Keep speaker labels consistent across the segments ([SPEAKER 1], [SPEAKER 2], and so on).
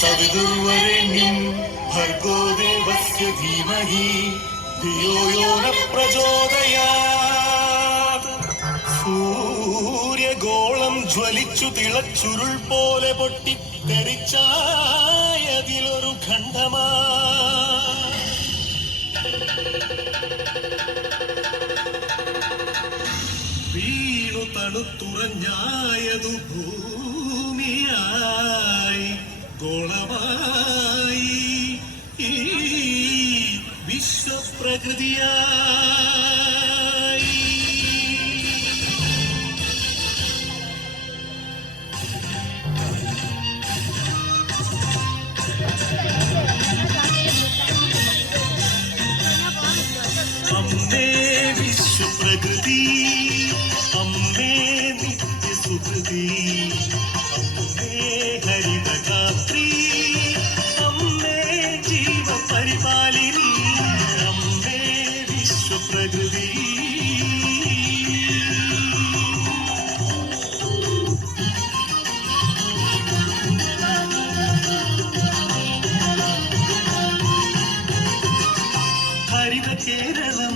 [SPEAKER 1] सविदुर्वरेण्यं भर्गो देवस्य धीमहि धियो यो न പ്രചോദയാത് സൂര്യഗോളം ജ്വലിച്ചു തിളച്ചുരുൾ പോലെ പൊട്ടി തെറിച്ചായതിലൊരു ഖണ്ഡമാ. വീണു തണുത്തുറഞ്ഞായതു ഗോളമായി ഈ വിശ്വപ്രകൃതിയായി. അമ്മേ വിശ്വപ്രകൃതി അമ്മേ നിത്യസുഹൃതി. ഹരിത കേരളം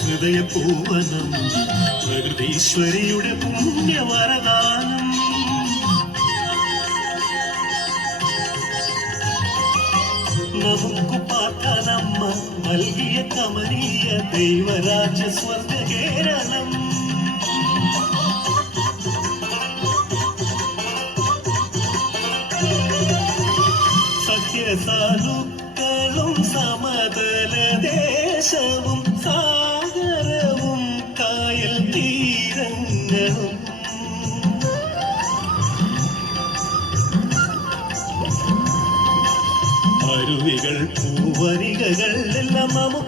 [SPEAKER 1] ഹൃദയപൂവനം പ്രകൃതീശ്വരിയുടെ പുണ്യവരദാനം. ലോകവും പാർക്കാൻ അമ്മ നൽകിയ കമനീയ ദൈവരാജ സ്വർഗ കേരളം സത്യസാലുക്കളും സമതല ദേശവും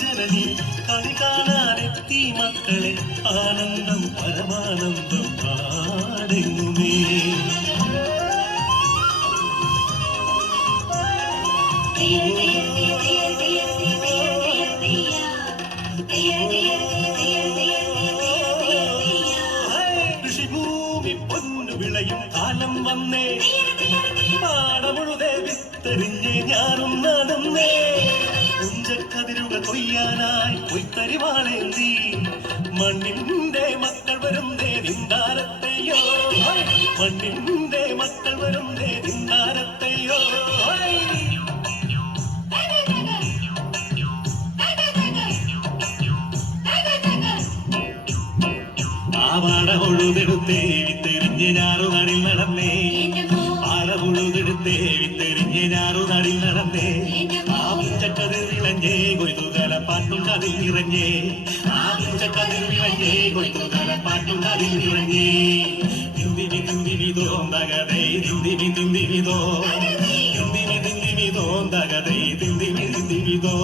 [SPEAKER 1] ജനനി കളി കാണാനെത്തി മക്കളെ. ആനന്ദം പരമാനന്ദം പാടുന്നുമേ കൃഷിഭൂമി പൊന്നു വിളയും കാലം വന്നേ. പാടമുഴുതേ വിത്തെറിഞ്ഞ് ഞാനും നടന്നേ. പുഞ്ചക്കതിരുകൾ കൊയ്യാനായി പൊയ്ത്തരിവാളേന്തി മണ്ണിന്റെ മക്കൾ വരും ദേവിന്താരത്തെയോ മണ്ണിന്റെ മക്കൾ വരും ദേവിന്താരത്തെയോ ആവാട ഒഴുതെടുത്തേ തെരിഞ്ഞ് ഞാറുകാണിൽ നടന്നേ. പാട്ടും കതിൽ നിറഞ്ഞേ ആദിച്ച കതിൽ നിറഞ്ഞേ കൊയ്ത്തുകരം പാട്ടും കതിൽ നിറഞ്ഞേ
[SPEAKER 2] ദിന്ദിനി ദിന്ദിനിതോ തകതൈ ദിന്ദിനി
[SPEAKER 1] ദിന്ദിനിതോ ദിന്ദിനി ദിന്ദിനിതോ തകതൈ ദിന്ദിനി ദിന്ദിനിതോ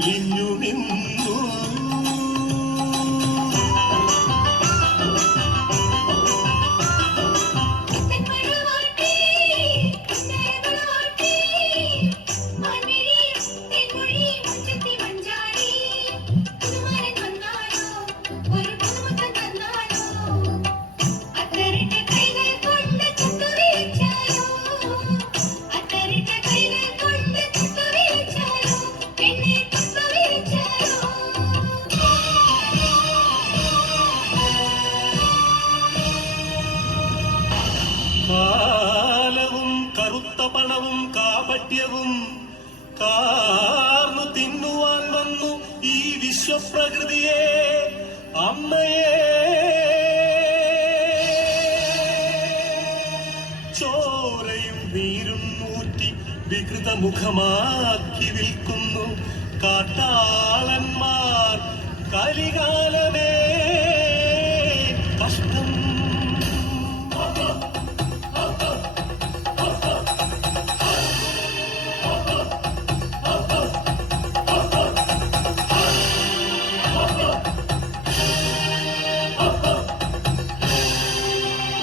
[SPEAKER 1] തെളിഞ്ഞു നിന്നു കാർന്നു തിന്നുവാൻ വന്നു ഈ വിശ്വപ്രകൃതിയെ. അമ്മയെ. ചോരയും നീരും നൂറ്റി വികൃത മുഖമാക്കി വിൽക്കുന്നു. കാട്ടാളന്മാർ കലികാലമേ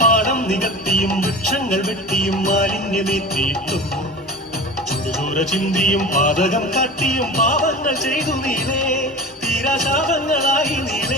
[SPEAKER 1] പാടം നികത്തിയും വൃക്ഷങ്ങൾ വെട്ടിയും മാലിന്യമേറ്റിയിട്ടും ചുടുചോര ചിന്തിയും പാതകം കാട്ടിയും പാപങ്ങൾ ചെയ്തു നീലേ. തീരാശാപങ്ങളായി നീളേ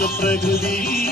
[SPEAKER 1] ജീവപരിപാലിനി അമ്മേ വിശ്വപ്രകൃതി